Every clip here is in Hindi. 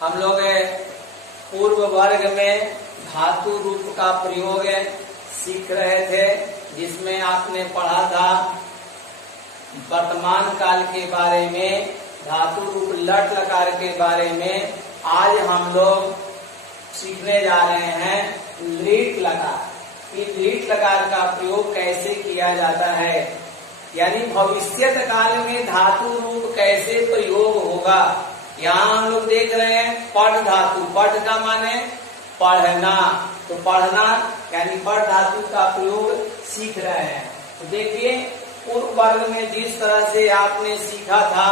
हम लोग पूर्व वर्ग में धातु रूप का प्रयोग सीख रहे थे, जिसमें आपने पढ़ा था वर्तमान काल के बारे में, धातु रूप लट लकार के बारे में। आज हम लोग सीखने जा रहे हैं लीट लकार। कि लीट लकार का प्रयोग कैसे किया जाता है, यानी भविष्यत काल में धातु रूप कैसे प्रयोग होगा। यहाँ हम लोग देख रहे हैं पढ़ धातु, पढ़ का माने पढ़ना, तो पढ़ना यानी पढ़ धातु का प्रयोग सीख रहे हैं। तो देखिए पूर्व वर्ग में जिस तरह से आपने सीखा था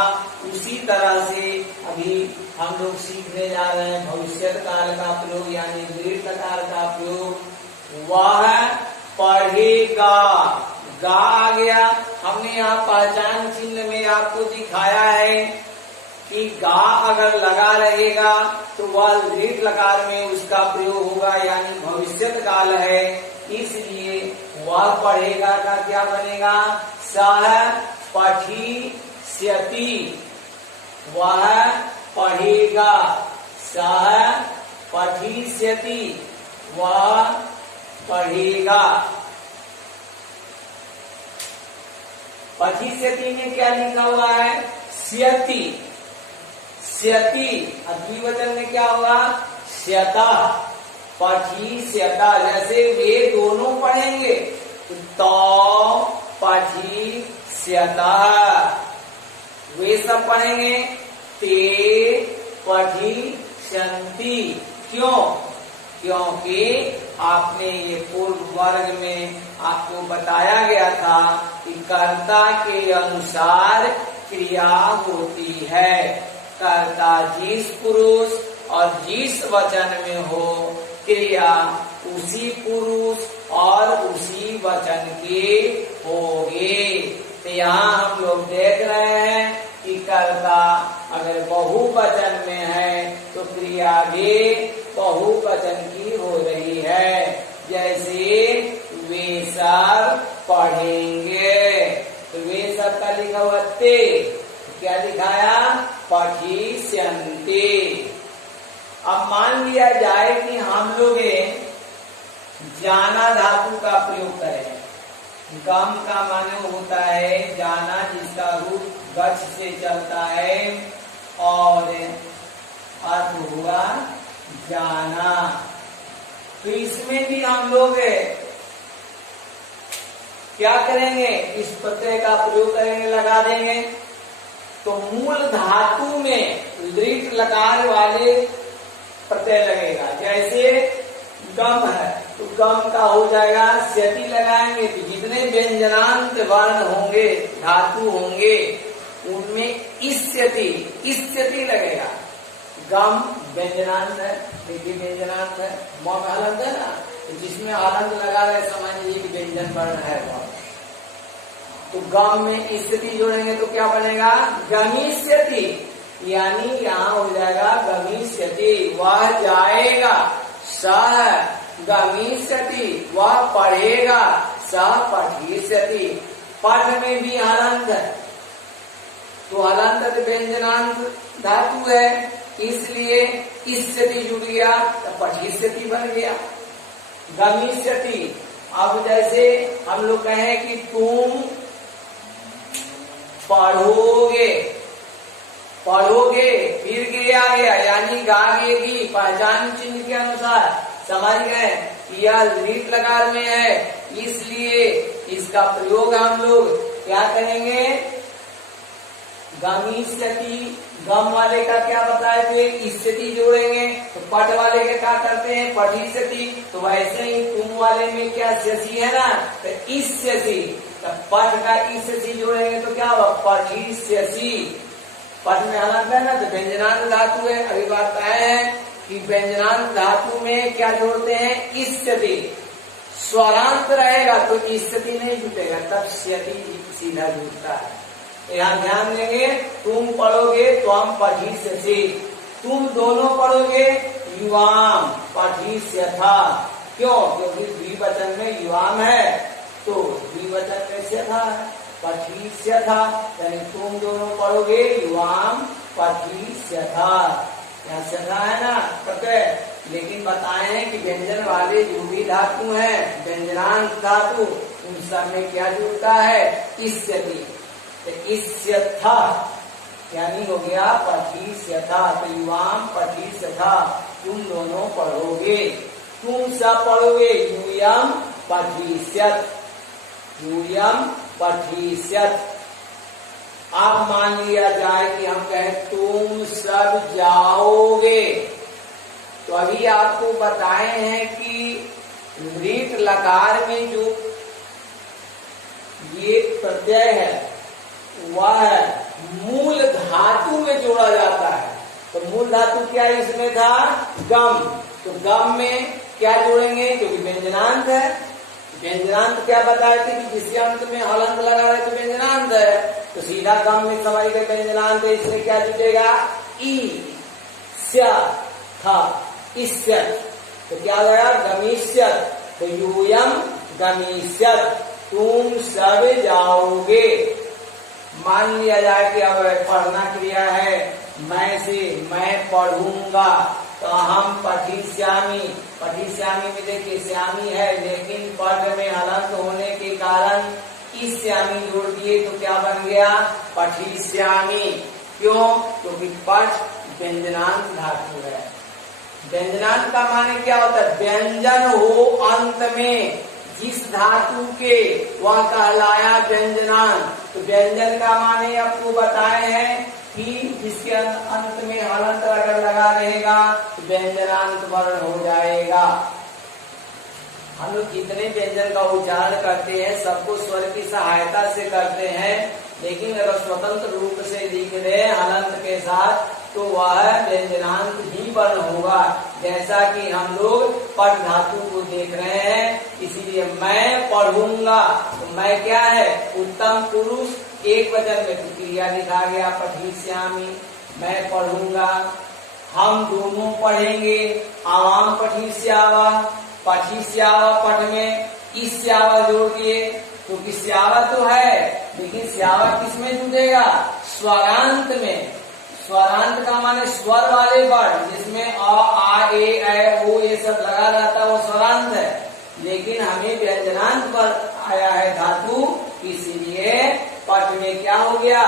उसी तरह से अभी हम लोग सीखने जा रहे हैं भविष्यत काल का प्रयोग, यानी लीट लकार का प्रयोग। वह पढ़ेगा, गा आ गया। हमने यहाँ पहचान चिन्ह में आपको दिखाया है कि गा अगर लगा रहेगा तो वह लीट लकार में उसका प्रयोग होगा, यानी भविष्यत काल है। इसलिए वह पढ़ेगा का क्या बनेगा, सह पठिष्यति। वह पढ़ेगा, सह पठिष्यति, वह पढ़ेगा। पठिष्यति में क्या लिखा हुआ है, स्यति। स्यति द्विवचन में क्या होगा, स्यता। पठिष्यता, जैसे वे दोनों पढ़ेंगे तो पठिष्यता, वे सब पढ़ेंगे, ते पठिष्यन्ति। क्यों? क्योंकि आपने ये पूर्व वर्ग में आपको बताया गया था कि कर्ता के अनुसार क्रिया होती है। कर्ता जिस पुरुष और जिस वचन में हो, क्रिया उसी पुरुष और उसी वचन की होगी। तो यहाँ हम लोग देख रहे हैं कि कर्ता अगर बहुवचन में है तो क्रिया भी बहुवचन की हो रही है। जैसे वे सब पढ़ेंगे, तो वे सब का लिखा हुआ ते, क्या दिखाया, पठिष्यन्ति। अब मान लिया जाए कि हम लोग जाना धातु का प्रयोग करें। गम का माने होता है जाना, जिसका रूप गच्छ से चलता है और अर्थ हुआ जाना। तो इसमें भी हम लोग क्या करेंगे, इस प्रत्यय का प्रयोग करेंगे, लगा देंगे। तो मूल धातु में लीट लकार वाले प्रत्यय लगेगा। जैसे गम है तो गम का हो जाएगा स्यति लगाएंगे, तो जितने व्यंजनांत वर्ण होंगे, धातु होंगे, उनमें इस्यति लगेगा। गम व्यंजनांत है, देखिए व्यंजनांत है, मौत हलंत है ना, तो जिसमें हलंत लगा रहे समझ लीजिए कि व्यंजन वर्ण है बहुत। तो गम में स्थिति जोड़ेंगे तो क्या बनेगा, गमिष्यति, यानी यहाँ हो जाएगा गमिष्यति, वह जाएगा। सह गमिष्यति, वह पढ़ेगा। सह पठिष्यति, पढ़ में भी हलंत है, तो हलंत व्यंजनांत धातु है, इसलिए इस्यति जुड़ गया तो पठिष्यति बन गया। गमिष्यति, अब जैसे हम लोग कहें कि तुम पढ़ोगे, पढ़ोगे, फिर गे आ गया, यानी गागेगी, पहचान चिन्ह के अनुसार समझ गए यह लीट लकार में है, इसलिए इसका प्रयोग हम लोग क्या करेंगे, गमिष्यति। गम वाले का क्या बताए थे, इस्यति जोड़ेंगे, तो पट वाले के क्या करते हैं, पठिष्यति। तो वैसे ही तुम वाले में क्या स्यसि है ना, तो इस्यसि, तो पट का इस्यसि जोड़ेंगे तो क्या होगा, पठिष्यसि। पट में हलंत है ना, तो व्यंजनांत धातु है। अभी बात है कि व्यंजनांत धातु में क्या जोड़ते हैं, इस्यति। स्वरांत रहेगा तो इस्यति नहीं जुटेगा, तब स्यति सीधा जुटता है। यहाँ ध्यान देंगे, तुम पढ़ोगे तो हम पठिष्यसि, तुम दोनों पढ़ोगे युवाम पठिष्यथा। क्यों? क्योंकि द्विवचन में युवाम है, तो द्विवचन में स्यथा है, पठिष्यथा, यानी तुम दोनों पढ़ोगे युवाम पठिष्यथा। यहाँ सथा है ना प्रत्यय, लेकिन बताए हैं कि व्यंजन वाले जो भी धातु हैं, व्यंजनांत धातु, उन सब में क्या जुड़ता है? इस्यति। तो इस्यथा यानी हो गया पठिष्यथा। तो युवाम पठिष्यथा, तुम दोनों पढ़ोगे, तुम सब पढ़ोगे। यूयम पठिष्यत, यूयम पठिष्यत। अब मान लिया जाए कि हम कहें तुम सब जाओगे, तो अभी आपको बताए हैं कि लीट लकार में जो ये प्रत्यय है वह मूल धातु में जोड़ा जाता है। तो मूल धातु क्या इसमें था? गम। तो गम में क्या जोड़ेंगे? क्योंकि व्यंजनांत है। व्यंजनांत क्या बताए थे कि जिसके अंत में हलंत लगा रहे तो व्यंजनांत है, तो सीधा गम में समझ गए व्यंजनांत है, इसलिए क्या जुटेगा? ई स्य था, इस्यत। तो क्या गया? गमीष्यत। तो यूयम गमीष्यत, तुम सब जाओगे। मान लिया जाए कि अब पढ़ना क्रिया है, मैं से मैं पढ़ूंगा, तो हम पठिष्यामि। पठिष्यामि में देखिए श्यामी है, लेकिन पढ़ में हलंत होने के कारण इस श्यामी जोड़ दिए, तो क्या बन गया? पठिष्यामि। क्यों? क्योंकि पठ व्यंजनांत धातु है। व्यंजनांत का माने क्या होता है? व्यंजन हो अंत में जिस धातु के, वह कहलाया व्यंजनांत। तो व्यंजन का माने आपको बताए हैं कि जिसके अंत में हलंत अगर लगा रहेगा तो व्यंजनांत वर्ण हो जाएगा। हम लोग जितने व्यंजन का उच्चारण करते हैं सबको स्वर की सहायता से करते हैं, लेकिन अगर स्वतंत्र रूप से लिख रहे हलंत के साथ तो वह व्यंजनांत ही वर्ण होगा। जैसा कि हम लोग पढ़ धातु को देख रहे हैं, इसीलिए मैं पढ़ूंगा, तो मैं क्या है? उत्तम पुरुष, एक वचन में क्रिया लिखा गया पठिष्यामि, मैं पढ़ूंगा। हम दोनों पढ़ेंगे, आवाम पठिष्यावा। पठिष्यावा पठ में इस्यावा जोड़ दिए, क्योंकि स्यावा तो है, लेकिन स्यावा किसमें जुटेगा? स्वरांत में। स्वरांत का माने स्वर वाले वर्ण, जिसमें अ आ ए ऐ ओ ये सब लगा रहता है, वो स्वरांत है। लेकिन हमें व्यंजनांत पर आया है धातु, इसीलिए पठ में क्या हो गया?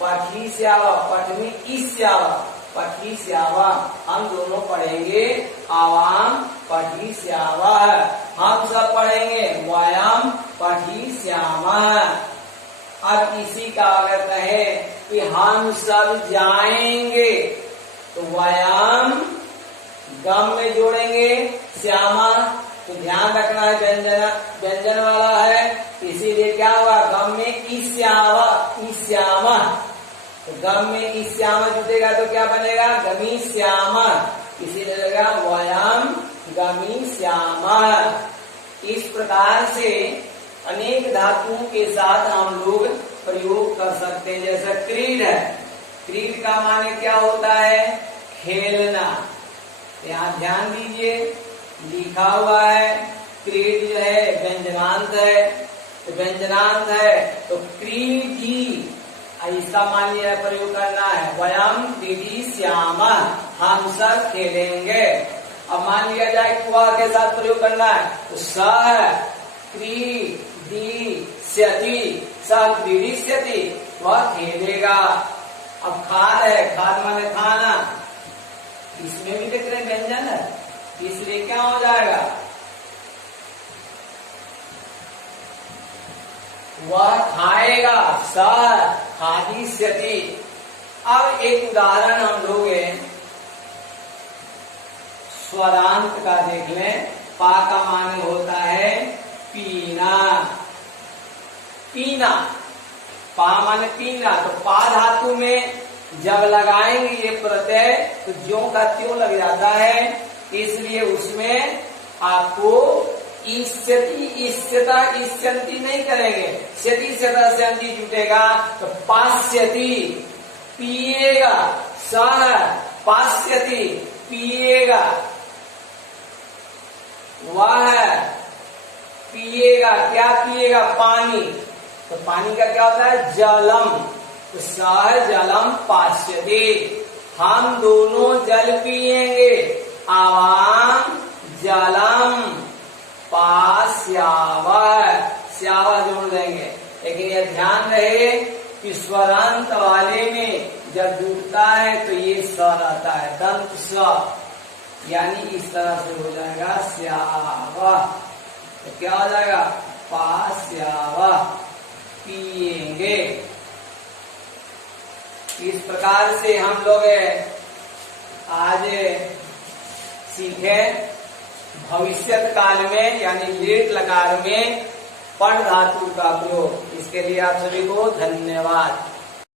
पठिष्यावा। पठ में इस्यावा, पठिष्यावा। हम दोनों पढ़ेंगे, आवाम पठिष्यावा। हम सब पढ़ेंगे, वयम पठिष्यामः। अब इसी का अगर कहे कि हम सब जाएंगे, तो वयम गम में जोड़ेंगे श्यामा। तो ध्यान रखना है व्यंजन वाला है, इसीलिए क्या हुआ? गम में ईश्यावा, ईश्यामा। तो गम में ईश्यामा जुटेगा तो क्या बनेगा? गमीष्यामा। इसीलिए लगेगा वयम गमीष्यामा। इस प्रकार से अनेक धातुओं के साथ हम लोग प्रयोग कर सकते हैं। जैसा क्रीड है, क्रीड का माने क्या होता है? खेलना। यहाँ ध्यान दीजिए, लिखा हुआ है क्रीड जो है व्यंजनांत है, तो व्यंजनांत है तो क्रीडी, इसका मान लिया प्रयोग करना है। वयम क्रीडिष्यामः, हम सब खेलेंगे। अब मान लिया जाए कुआ के साथ प्रयोग करना है, तो स क्रीडिष्यति, स क्रीडिष्यति, वह खेलेगा। अब खाद है, खाद माने खाना, इसमें भी देख रहे व्यंजन है, इसलिए क्या हो जाएगा? वह खाएगा, स खादिष्यति। अब एक उदाहरण हम लोग स्वरांत का देख लें। पा का माने होता है पीना, पीना। पा माने पीना, तो पा धातु में जब लगाएंगे ये प्रत्यय तो ज्यों का त्यों लग जाता है, इसलिए उसमें आपको इष्यति, इष्यता, इष्यन्ति नहीं करेंगे, स्यति स्यता स्यन्ति जुटेगा। तो पास्यति, पिएगा, सह पास्यति, पिएगा, वह पिएगा, क्या पिएगा? पानी। तो पानी का क्या होता है? जलम। तो सह जलम पास्यति, हम दोनों जल पिएंगे। आवाम जलम पास्यावा, स्यावा जोड़ देंगे। लेकिन यह ध्यान रहे कि स्वरांत वाले में जब जुड़ता है तो ये स रहता है, दंत स, यानी इस तरह से हो जाएगा स्यावा। तो क्या हो जाएगा? पास्यावा, पिएंगे। इस प्रकार से हम लोग आज सीखे भविष्यत काल में यानी लेट लकार में पण धातु का प्रयोग। इसके लिए आप सभी को धन्यवाद।